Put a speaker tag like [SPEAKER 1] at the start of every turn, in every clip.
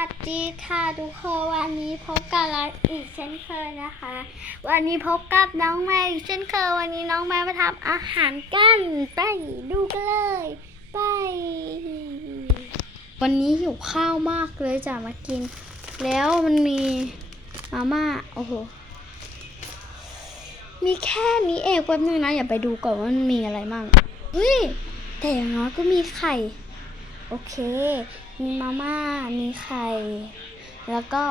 [SPEAKER 1] วัสดีค่ะทุกคนวันนี้พบกับเราอีกเช่นเคยนะคะ วันนี้พบกับน้องแม่อีกเช่นเคยวันนี้น้องแม่มาทำอาหารกันไปดูกันเลยไปวันนี้หิวข้าวมากเลยจะมากิน แล้วมันมีมาม่าโอ้โหมีแค่นี้เองแป๊บนึงนะอย่าไปดูก่อนว่ามันมีอะไรมั่งเฮ้ยแต่อย่างน้อยก็มีไข่ โอเค มีมาม่า มีไข่ แล้วก็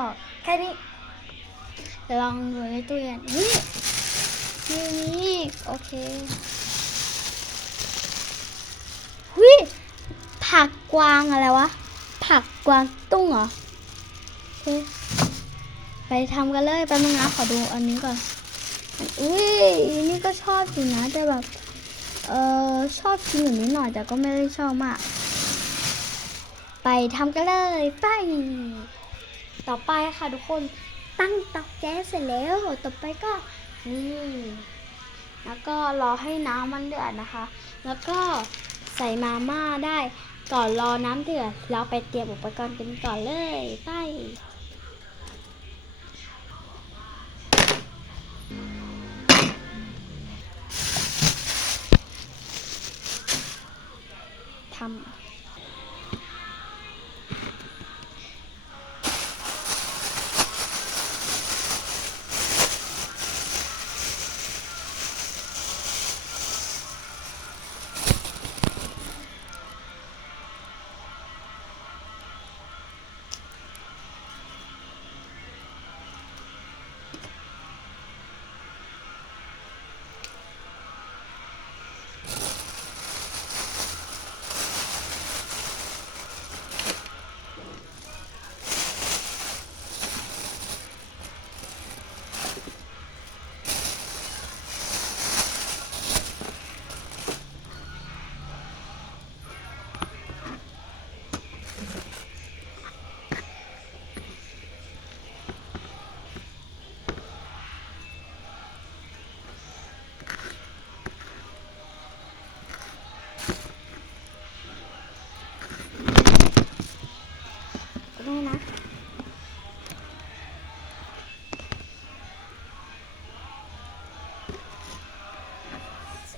[SPEAKER 1] แค่นี้ ลองดูในตู้เย็นนี่มีนี่โอเคหุยผักกวางอะไรวะ ผักกวางตุ้งเหรอโอเคไปทำกันเลยแป๊บนึงนะขอดูอันนี้ก่อน อุ้ยนี่ก็ชอบอยู่นะแต่แบบ เออชอบกินอยู่นิดหน่อยแต่ก็ไม่ได้ชอบมาก ไปทำกันเลยไป ต่อไปค่ะทุกคนตั้งเตาแก๊สเสร็จแล้ว ต่อไปก็นี่แล้วก็รอให้น้ำมันเดือดนะคะ แล้วก็ใส่มาม่าได้ก่อนรอน้ำเดือด เราไปเตรียมอุปกรณ์กันก่อนเลยไปทำ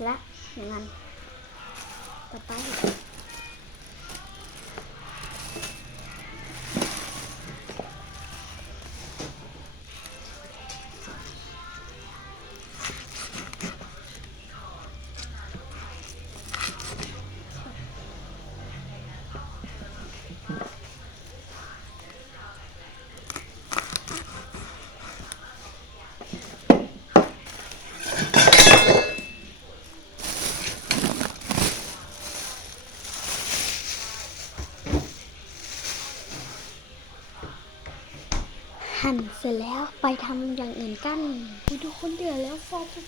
[SPEAKER 1] ล้วอย่างนั้นต่อไป หั่นเสร็จแล้วไปทำอย่างอื่นกันอุ๊ยทุกคนเดือดแล้วฟองฟุด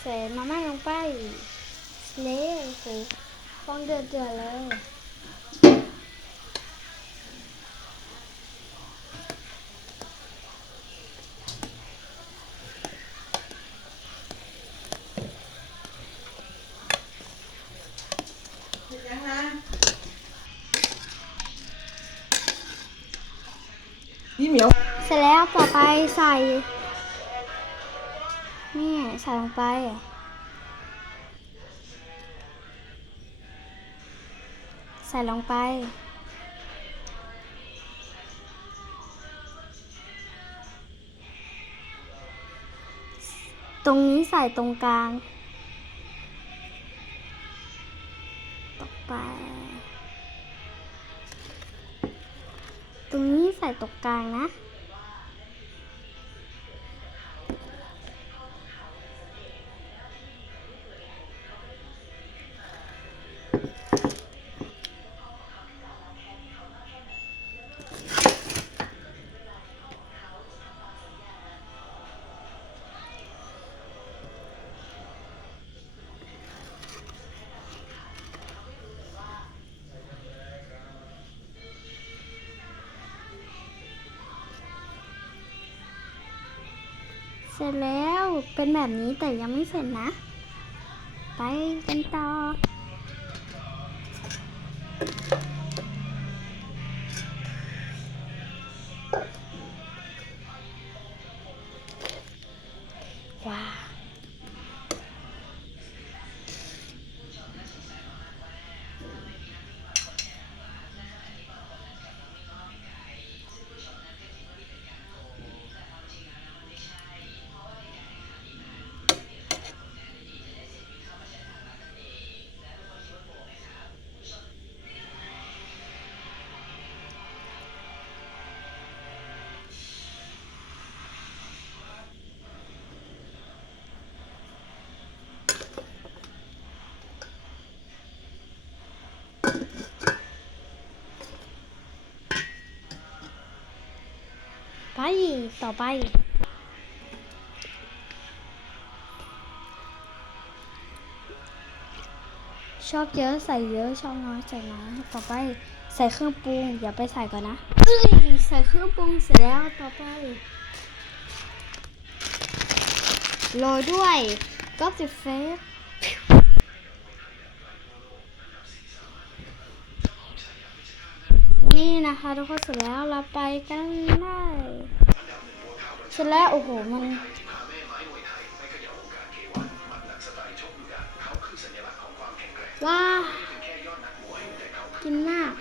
[SPEAKER 1] ใส่มาม่าลงไป เละโอ้โหฟองเดือดเดือดเลย
[SPEAKER 2] พี่เหมียว
[SPEAKER 1] เสร็จแล้วต่อไปใส่ นี่ใส่ลงไป ใส่ลงไป ตรงนี้ใส่ตรงกลาง ไป ตรงนี้ใส่ตรงกลางนะ สร็จแล้วเป็นแบบนี้แต่ยังไม่เสร็จนะ ไปกันต่อ ต่อไป ชอบเยอะใส่เยอะชอบน้อยใส่น้อยต่อไป ใส่เครื่องปรุงอย่าไปใส่ก่อนนะเอ้ยใส่เครื่องปรุงเสร็จแล้วต่อไปโรยด้วยก็สิเฟสนี่นะคะทุกคนเสร็จแล้วเราไปกันได้เส ร็จแล้วโอ้โหมันว้ากินมาก